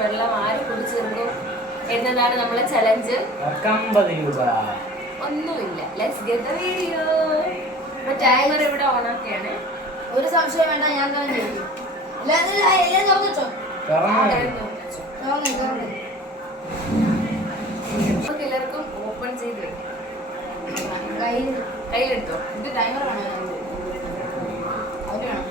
വെള്ളം ആര് കുടിച്ചെടുക്കും എന്നതാണ് നമ്മളെ ചലഞ്ച്. 50 രൂപ. ഒന്നുമില്ല. Let's get the video. Timer ഇവിടെ ഓൺ ആക്കിയാണ്. ഒരു സംശയം വേണ്ട, ഞാൻ തന്നെ ചെയ്യും. എല്ലാവർക്കും ഓപ്പൺ ചെയ്ത് വെക്കാം. കയ്യിലെടുത്തോ. ഇത് ടൈമർ വേണം. അത് വേണം.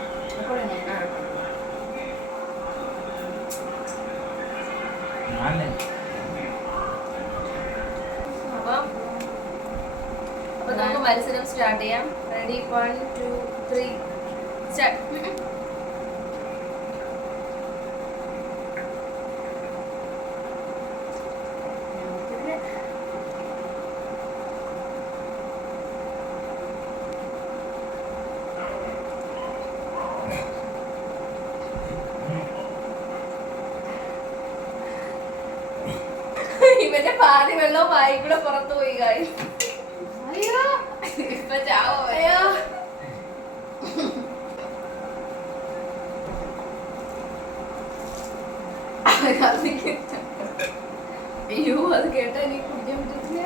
അപ്പൊ നമുക്ക് മത്സരം സ്റ്റാർട്ട് ചെയ്യാം. Ready 1 2 3 start. ഇവന്റെ പാതി വെള്ളവും വായിക്കൂടെ പുറത്തു പോയി. കായി ഇപ്പൊ ചാവോ. അയ്യോ, അത് കേട്ടാ എനിക്ക് കുടിക്കാൻ പറ്റത്തില്ല.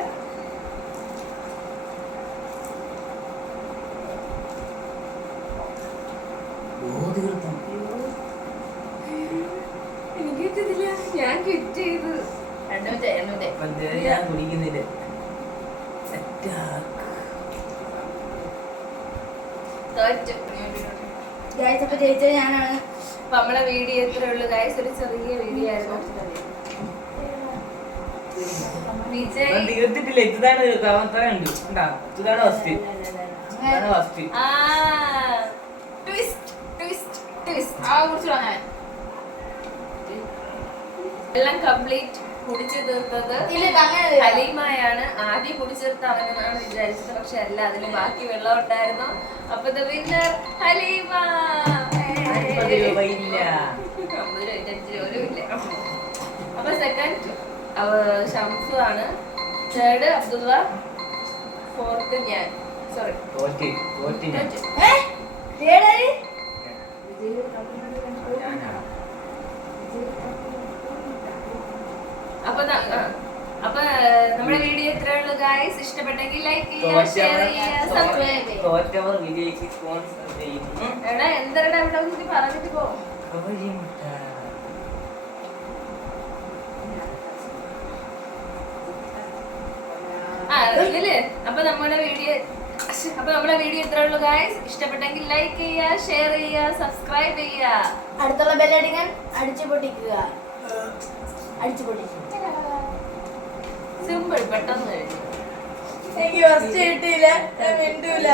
എനിക്ക് പറ്റത്തില്ല. ഞാൻ ക്വിറ്റ് ചെയ്തു. ഞാൻ കുടിക്കുന്നില്ല. അപ്പൊ ജയിച്ചത് ഞാനാണ്. അപ്പൊ നമ്മളെ വീഡിയോ എത്ര ഉള്ളു ഗൈസ്? ഒരു ചെറിയ വീഡിയോ ആയിരുന്നു. തീർത്തിട്ടില്ല. ഇതാണ് ഇതാണ് ഫസ്റ്റ്. എല്ലാം കംപ്ലീറ്റ് കുടിച്ചു തീർത്തത് ഹലീമയാണ്. ആദ്യം കുടിച്ചെടുത്ത് അവനെന്നാണ് വിചാരിച്ചത്, പക്ഷെ അല്ല, അതിന് ബാക്കി വെള്ളം ഉണ്ടായിരുന്നു. അപ്പൊ ദ വിന്നർ ഹലീമ. 50 രൂപ ഇല്ല. 50 രൂപ 5 രൂപ ഇല്ല. അപ്പൊ സെക്കൻഡ് ഷംസു ആണ്, തേർഡ് അബ്ദുള്ള, ഫോർത്ത് ഞാൻ. സോറി അപ്പൊ നമ്മുടെ വീഡിയോ എത്ര ഉള്ളു ഗൈസ്? ഇഷ്ടപ്പെട്ടെങ്കിൽ ലൈക്ക് ചെയ്യുക, ഷെയർ ചെയ്യുക, സബ്സ്ക്രൈബ് ചെയ്യുക. എടാ എന്തരടാ ഇവിടെ ഒന്ന് പറഞ്ഞിട്ട് പോ. അപ്പൊ നമ്മുടെ വീഡിയോ ഇത്ര ഉള്ളു ഗൈസ്. ഇഷ്ടപ്പെട്ടെങ്കിൽ ലൈക്ക് ചെയ്യുക, ഷെയർ ചെയ്യുക, സബ്സ്ക്രൈബ് ചെയ്യുക. അടുത്തുള്ള ബെല്ലടിക്കാൻ അടിച്ചു പൊട്ടിക്കുക. സിമ്പിൾ, പെട്ടെന്ന് കഴിഞ്ഞു. എനിക്ക് ഫസ്റ്റ് കിട്ടിയില്ല, മിണ്ടൂല.